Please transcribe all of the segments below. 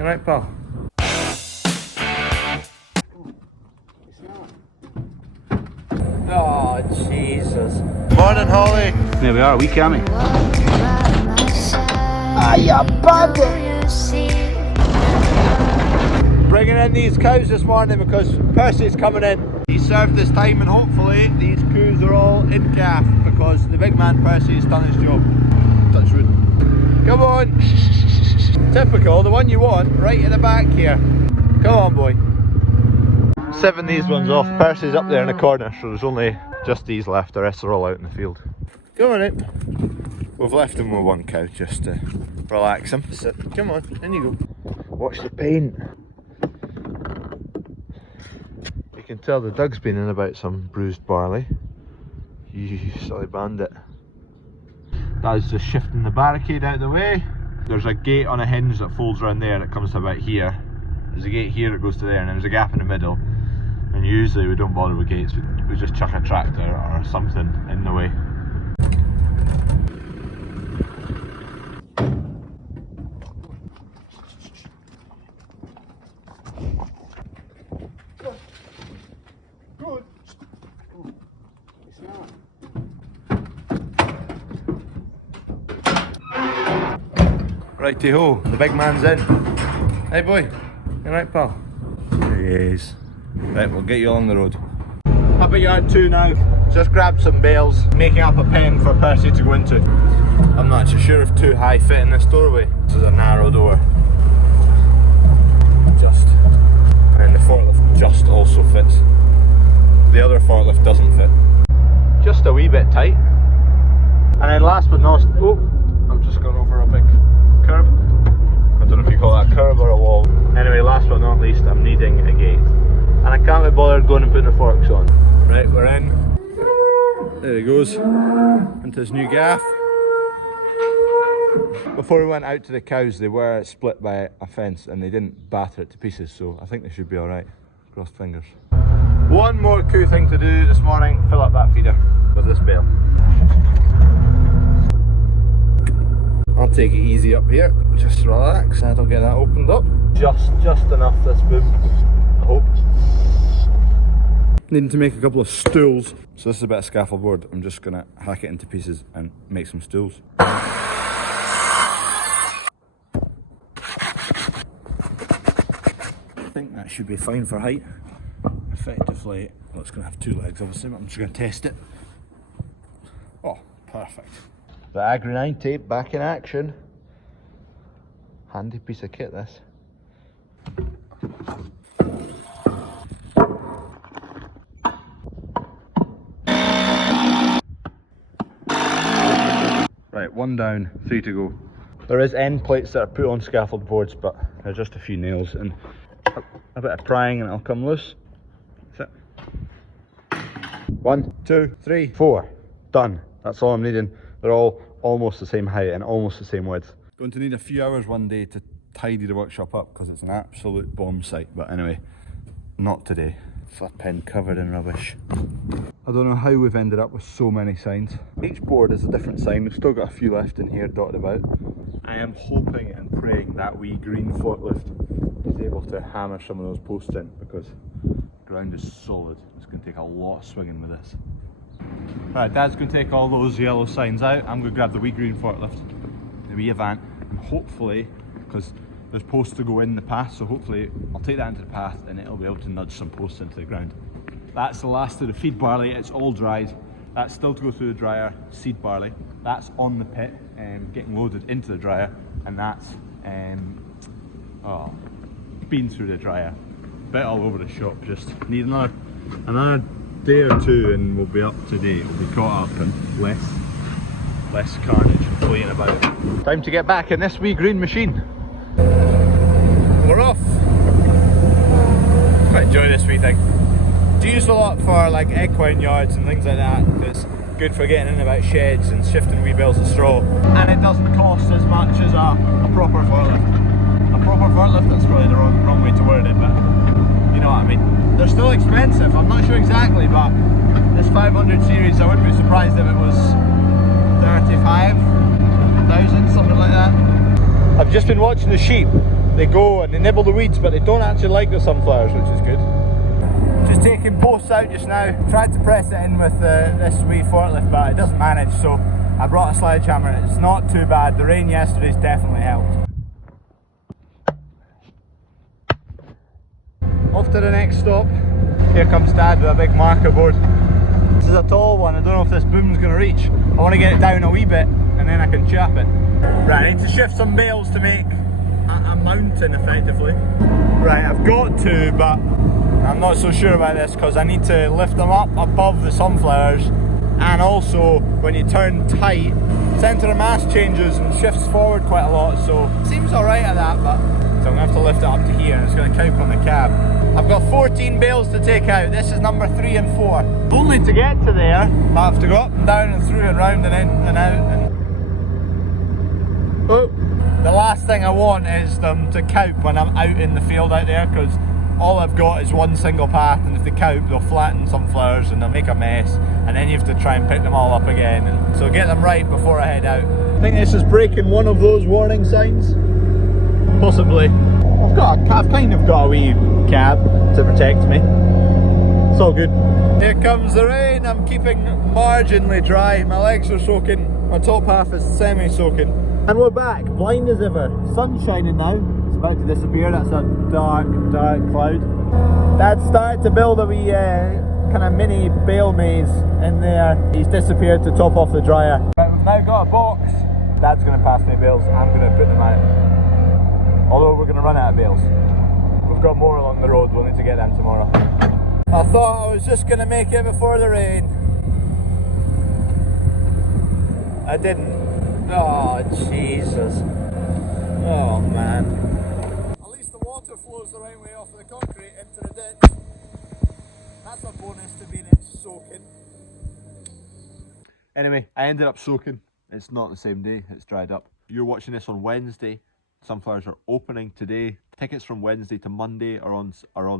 You right, pal? Oh, Jesus. Morning, Holly. There we are, we coming. Ah, you bugger! Bringing in these cows this morning because Percy's coming in. He served his time and hopefully these cows are all in calf because the big man Percy has done his job. Touch wood. Come on! Typical, the one you want, right in the back here. Come on, boy. Sieving these ones off. Percy's up there in the corner, so there's only just these left, the rest are all out in the field. Come on in. We've left him with one cow just to relax him. Sit. Come on, in you go. Watch the paint. You can tell the Doug's been in about some bruised barley. You silly bandit. That's just shifting the barricade out of the way. There's a gate on a hinge that folds around there that comes to about here. There's a gate here that goes to there, and there's a gap in the middle. And usually we don't bother with gates, we just chuck a tractor or something in the way. Righty ho, the big man's in. Hey boy, you right, pal? There he is. Right, we'll get you along the road. Up at yard 2 now. Just grabbed some bales, making up a pen for Percy to go into. I'm not actually sure if 2 high fit in this doorway. This is a narrow door. Just. And the forklift just also fits. The other forklift doesn't fit. Just a wee bit tight. And then last but not, oh, I'm just going over a big curb. I don't know if you call that a curb or a wall. Anyway, last but not least, I'm needing a gate. And I can't be bothered going and putting the forks on. Right, we're in. There he goes. Into his new gaff. Before we went out to the cows, they were split by a fence and they didn't batter it to pieces, so I think they should be alright. Crossed fingers. One more cool thing to do this morning, fill up that feeder with this bale. I'll take it easy up here, just relax, that'll get that opened up. Just enough this boom, I hope. Needing to make a couple of stools. So this is a bit of scaffold board, I'm just going to hack it into pieces and make some stools. I think that should be fine for height. Effectively, well, it's going to have 2 legs obviously, but I'm just going to test it. Oh, perfect. The Agri-9 tape back in action. Handy piece of kit this. Right, 1 down, 3 to go. There is end plates that are put on scaffold boards, but they're just a few nails and a bit of prying and it'll come loose. That's it. 1, 2, 3, 4. Done. That's all I'm needing. They're all almost the same height and almost the same width. Going to need a few hours one day to tidy the workshop up because it's an absolute bomb site, but anyway, not today. Flipping covered in rubbish. I don't know how we've ended up with so many signs. Each board is a different sign. We've still got a few left in here dotted about. I am hoping and praying that wee green forklift is able to hammer some of those posts in because the ground is solid. It's going to take a lot of swinging with this. Right, Dad's going to take all those yellow signs out. I'm going to grab the wee green forklift, the wee Avant, and hopefully, because there's posts to go in the path, so hopefully I'll take that into the path and it'll be able to nudge some posts into the ground. That's the last of the feed barley, it's all dried. That's still to go through the dryer, seed barley. That's on the pit, getting loaded into the dryer, and that's been through the dryer. Bit all over the shop, just need another day or 2 and we'll be up to date. We'll be caught up and less carnage and fleeing about. Time to get back in this wee green machine. We're off. Quite enjoy this wee thing. It's used a lot for like equine yards and things like that. It's good for getting in about sheds and shifting wee bales of straw. And it doesn't cost as much as a proper forklift. A proper forklift, that's probably the wrong way to word it, but you know what I mean. They're still expensive, I'm not sure exactly, but this 500 series, I wouldn't be surprised if it was 35,000, something like that. I've just been watching the sheep. they go and they nibble the weeds, but they don't actually like the sunflowers, which is good. Just taking posts out just now. Tried to press it in with this wee forklift, but it doesn't manage, so I brought a sledgehammer. It's not too bad. The rain yesterday's definitely helped. Off to the next stop. Here comes Dad with a big marker board. This is a tall one. I don't know if this boom's going to reach. I want to get it down a wee bit and then I can chap it. Right, I need to shift some bales to make a mountain effectively. Right, I've got to, but I'm not so sure about this because I need to lift them up above the sunflowers, and also when you turn tight, centre of mass changes and shifts forward quite a lot, so it seems alright at that, but so I'm going to have to lift it up to here and it's going to count on the cab. I've got 14 bales to take out. This is number 3 and 4. Only to get to there, I have to go up and down and through and round and in and out. And oh. The last thing I want is them to count when I'm out in the field out there, because all I've got is one single path, and if they count, they'll flatten sunflowers and they'll make a mess, and then you have to try and pick them all up again. And so get them right before I head out. I think this is breaking one of those warning signs. Possibly. I've kind of got a wee cab to protect me. It's all good. Here comes the rain. I'm keeping marginally dry. My legs are soaking. My top half is semi-soaking. And we're back, blind as ever. Sun's shining now. It's about to disappear. That's a dark, dark cloud. Dad started to build a wee kind of mini bale maze in there. He's disappeared to top off the dryer. But we've now got a box. Dad's going to pass me bales. I'm going to put them out. Although we're going to run out of bales. We've got more along the road. We'll need to get them tomorrow. I thought I was just going to make it before the rain. I didn't. Oh, Jesus. Oh, man. At least the water flows the right way off the concrete into the ditch. That's a bonus to being it soaking. Anyway, I ended up soaking. It's not the same day, it's dried up. You're watching this on Wednesday. Sunflowers are opening today. Tickets from Wednesday to Monday are on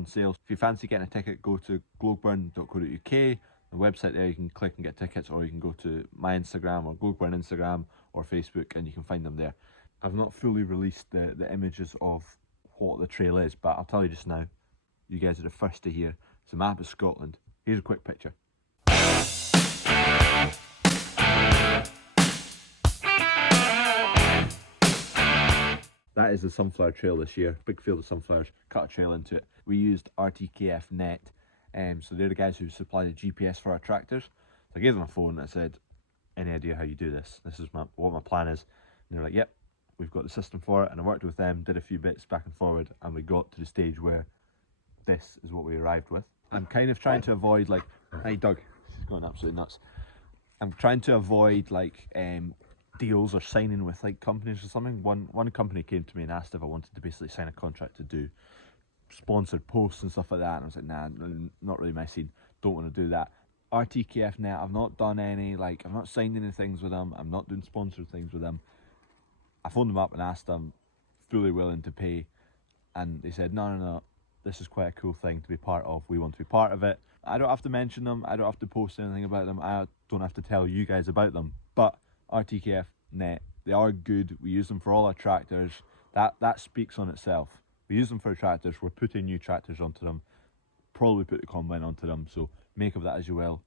sale. If you fancy getting a ticket, go to globeburn.co.uk. The website there, you can click and get tickets, or you can go to my Instagram or Globeburn Instagram or Facebook and you can find them there. I've not fully released the images of what the trail is, but I'll tell you just now. You guys are the first to hear. It's a map of Scotland. Here's a quick picture. That is the sunflower trail this year. Big field of sunflowers. Cut a trail into it. We used RTKF net. So they're the guys who supply the GPS for our tractors. So I gave them a phone and I said, any idea how you do this? This is what my plan is. And they're like, yep, we've got the system for it. And I worked with them, did a few bits back and forward, and we got to the stage where this is what we arrived with. I'm kind of trying to avoid like, hey Doug, he's going absolutely nuts. I'm trying to avoid like deals or signing with like companies or something. One company came to me and asked if I wanted to basically sign a contract to do sponsored posts and stuff like that, and I was like, nah, not really my scene, don't want to do that. RTKF net, I've not done any, like, I've not signed any things with them, I'm not doing sponsored things with them. I phoned them up and asked them, fully willing to pay, and they said, no, this is quite a cool thing to be part of, we want to be part of it. I don't have to mention them, I don't have to post anything about them, I don't have to tell you guys about them, but RTKF net, they are good, we use them for all our tractors, that speaks on itself. We use them for tractors, we're putting new tractors onto them, probably put the combine onto them, so make of that as you will.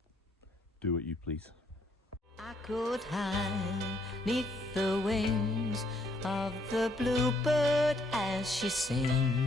Do what you please. I could hide 'neath the wings of the bluebird as she sings.